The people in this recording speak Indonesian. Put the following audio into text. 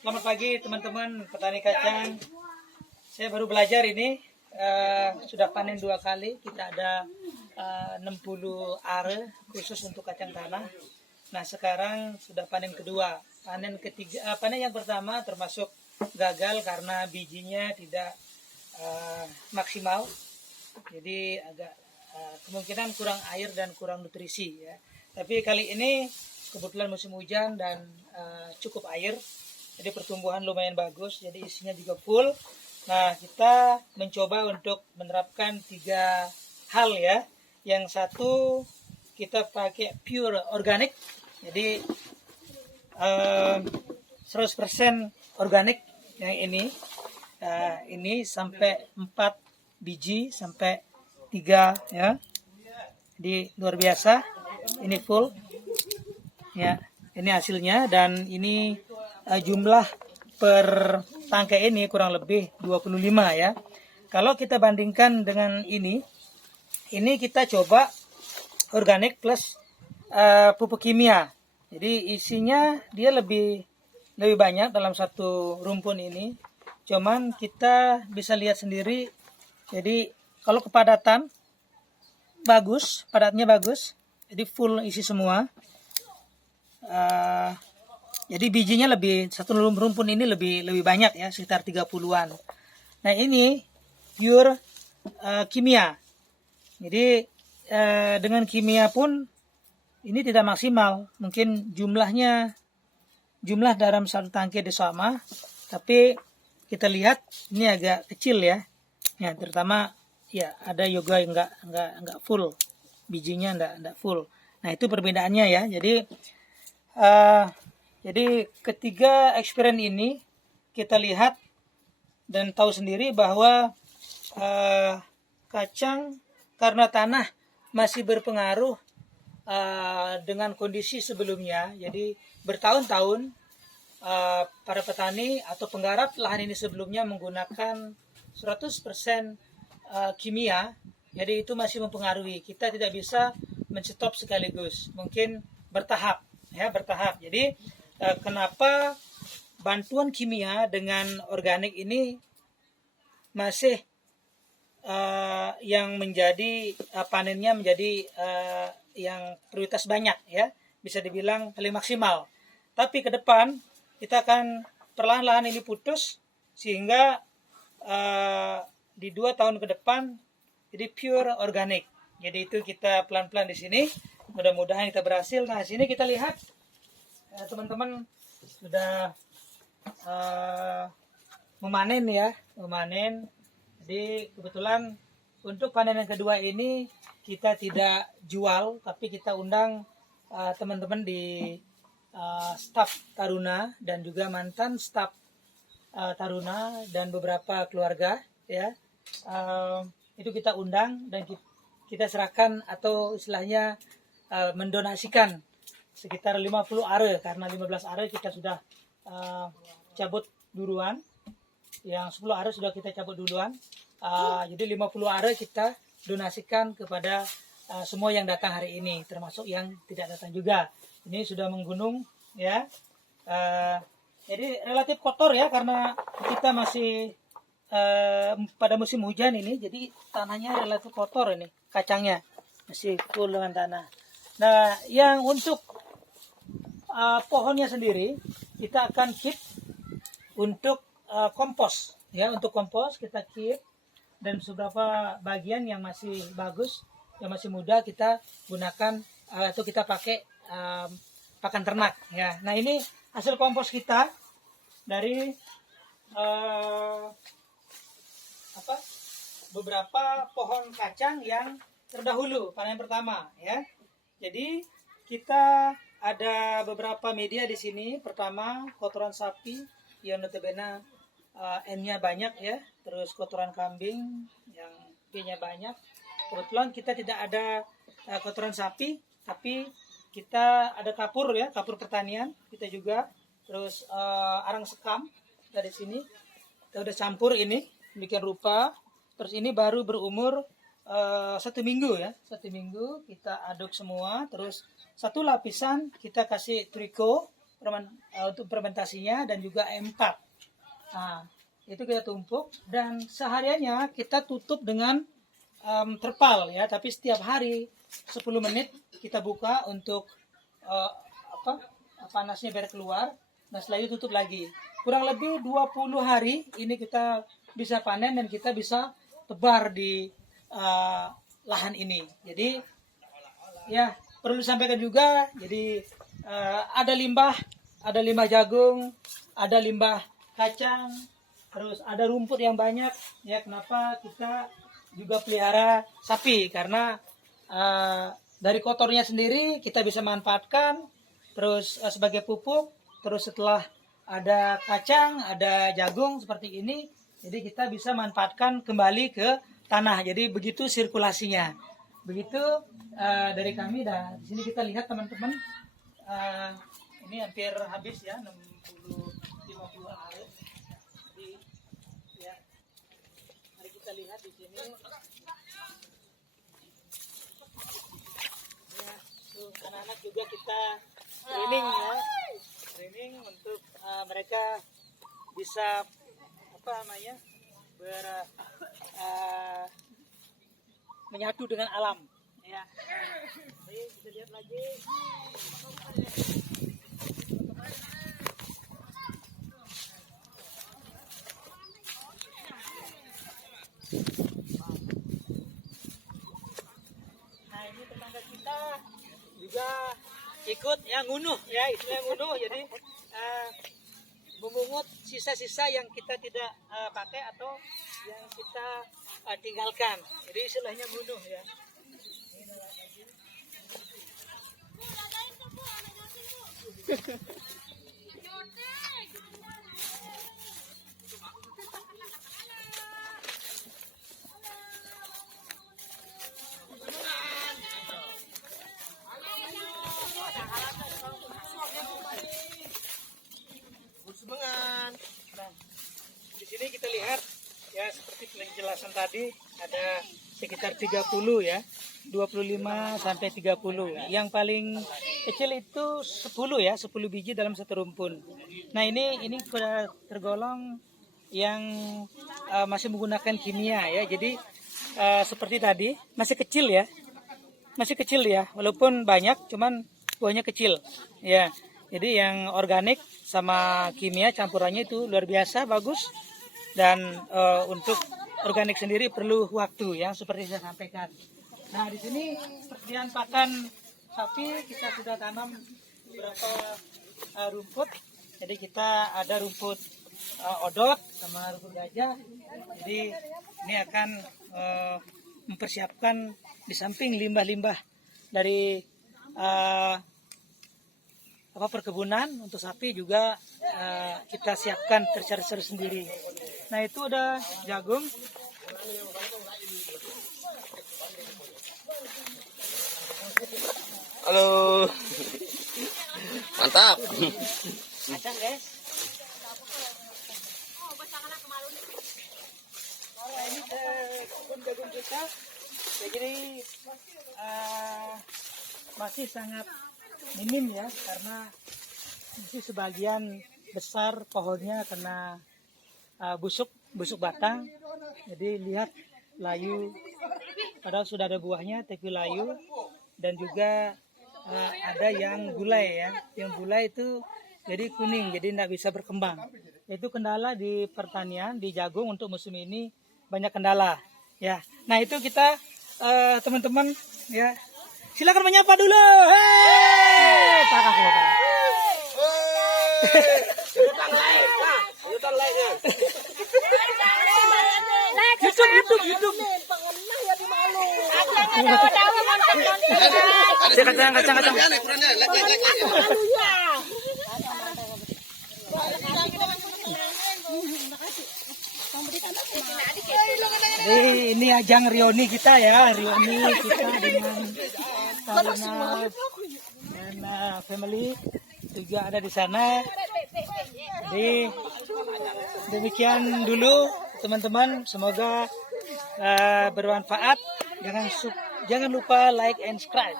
Selamat pagi teman-teman petani kacang. Saya baru belajar ini, sudah panen 2 kali. Kita ada 60 are khusus untuk kacang tanah. Nah sekarang sudah panen kedua. Panen yang pertama termasuk gagal karena bijinya tidak maksimal. Jadi agak kemungkinan kurang air dan kurang nutrisi ya. Tapi kali ini kebetulan musim hujan dan cukup air. Jadi pertumbuhan lumayan bagus, jadi isinya juga full. Nah, kita mencoba untuk menerapkan 3 hal ya. Yang satu, kita pakai pure organic. Jadi 100% organik yang ini. Ini sampai 4 biji sampai 3 ya. Jadi luar biasa. Ini full. Ya, ini hasilnya dan ini jumlah per tangkai ini kurang lebih 25 ya. Kalau kita bandingkan dengan ini kita coba organik plus pupuk kimia. Jadi isinya dia lebih banyak dalam satu rumpun ini. Cuman kita bisa lihat sendiri. Jadi kalau kepadatan bagus, padatnya bagus. Jadi full isi semua. Jadi bijinya satu rumpun ini lebih banyak ya, sekitar 30-an. Nah ini pure kimia. Jadi dengan kimia pun ini tidak maksimal. Mungkin jumlah dalam satu tangkai sama, tapi kita lihat ini agak kecil ya. Ya terutama ya ada yoga yang enggak full, bijinya enggak full. Nah itu perbedaannya ya. Jadi ketiga eksperimen ini kita lihat dan tahu sendiri bahwa kacang karena tanah masih berpengaruh dengan kondisi sebelumnya. Jadi bertahun-tahun para petani atau penggarap lahan ini sebelumnya menggunakan 100% kimia. Jadi itu masih mempengaruhi. Kita tidak bisa menstop sekaligus. Mungkin bertahap. Jadi kenapa bantuan kimia dengan organik ini masih yang menjadi panennya menjadi yang prioritas banyak ya, bisa dibilang paling maksimal. Tapi ke depan kita akan perlahan-lahan ini putus sehingga di 2 tahun ke depan jadi pure organik. Jadi itu kita pelan-pelan di sini. Mudah-mudahan kita berhasil. Nah, sini kita lihat teman-teman sudah memanen. Jadi kebetulan untuk panen yang kedua ini kita tidak jual, tapi kita undang teman-teman di staf Taruna dan juga mantan staf Taruna dan beberapa keluarga ya. Itu kita undang dan kita serahkan atau istilahnya mendonasikan sekitar 50 are, karena 15 are kita sudah cabut duluan, yang 10 are sudah kita cabut duluan. Jadi 50 are kita donasikan kepada semua yang datang hari ini, termasuk yang tidak datang juga. Ini sudah menggunung ya. Jadi relatif kotor ya, karena kita masih pada musim hujan ini, jadi tanahnya relatif kotor. Ini kacangnya masih full dengan tanah. Nah, yang untuk pohonnya sendiri kita akan keep untuk kompos ya. Untuk kompos kita keep, dan beberapa bagian yang masih bagus, yang masih muda kita gunakan atau kita pakai pakan ternak ya. Nah ini hasil kompos kita dari beberapa pohon kacang yang terdahulu panen pertama ya. Jadi kita ada beberapa media di sini. Pertama kotoran sapi yang notabene N-nya banyak ya. Terus kotoran kambing yang P-nya banyak. Kebetulan kita tidak ada kotoran sapi, tapi kita ada kapur ya, kapur pertanian kita juga. Terus arang sekam dari sini kita udah campur ini demikian rupa. Terus ini baru berumur 1 minggu ya, 1 minggu kita aduk semua. Terus satu lapisan kita kasih triko untuk fermentasinya dan juga M4. Nah, itu kita tumpuk dan sehariannya kita tutup dengan terpal ya, tapi setiap hari 10 menit kita buka untuk panasnya biar keluar. Nah, setelah itu tutup lagi. Kurang lebih 20 hari ini kita bisa panen dan kita bisa tebar di lahan ini. Jadi ya perlu disampaikan juga, jadi ada limbah jagung, ada limbah kacang, terus ada rumput yang banyak ya. Kenapa kita juga pelihara sapi? Karena dari kotornya sendiri kita bisa manfaatkan terus sebagai pupuk. Terus setelah ada kacang, ada jagung seperti ini, jadi kita bisa manfaatkan kembali ke tanah. Jadi begitu sirkulasinya. Begitu dari kami. Dan di sini kita lihat teman-teman, ini hampir habis ya, 50 hari. Jadi ya, mari kita lihat di sini. Ya, tuh anak-anak juga kita training ya, training untuk mereka bisa menyatu dengan alam ya. Baik, kita lihat lagi. Nah, ini tetangga kita juga ikut yang ngunuh ya, istilahnya ngunuh. Jadi memungut sisa-sisa yang kita tidak pakai atau yang kita tinggalkan. Jadi istilahnya ngunuh ya. Nah, di sini kita lihat ya, seperti penjelasan tadi ada sekitar 30 ya, 25 sampai 30. Yang paling kecil itu 10 ya, 10 biji dalam satu rumpun. Nah, ini tergolong yang masih menggunakan kimia ya. Jadi seperti tadi masih kecil ya. Masih kecil ya, walaupun banyak cuman buahnya kecil ya. Jadi yang organik sama kimia campurannya itu luar biasa bagus. Dan untuk organik sendiri perlu waktu ya, seperti saya sampaikan. Nah, di sini persediaan pakan sapi kita sudah tanam beberapa rumput. Jadi kita ada rumput odot sama rumput gajah. Jadi ini akan mempersiapkan di samping limbah-limbah dari perkebunan untuk sapi juga kita siapkan tercari sendiri. Nah, itu ada jagung. Halo. Mantap. Kacang, guys. Nah, ini kebun jagung kita. Jadi masih sangat minim ya, karena masih sebagian besar pohonnya kena busuk batang. Jadi lihat layu, padahal sudah ada buahnya tapi layu. Dan juga ada yang gulai ya, yang gulai itu jadi kuning, jadi tidak bisa berkembang. Itu kendala di pertanian, di jagung untuk musim ini banyak kendala ya. Nah, itu kita teman-teman ya, silakan menyapa dulu. Hei, pakak. YouTube. Kacang. Ini ajang reuni kita ya, reuni kita dengan Taruna dan family juga ada di sana. Jadi demikian dulu teman-teman, semoga bermanfaat. Jangan lupa like and subscribe.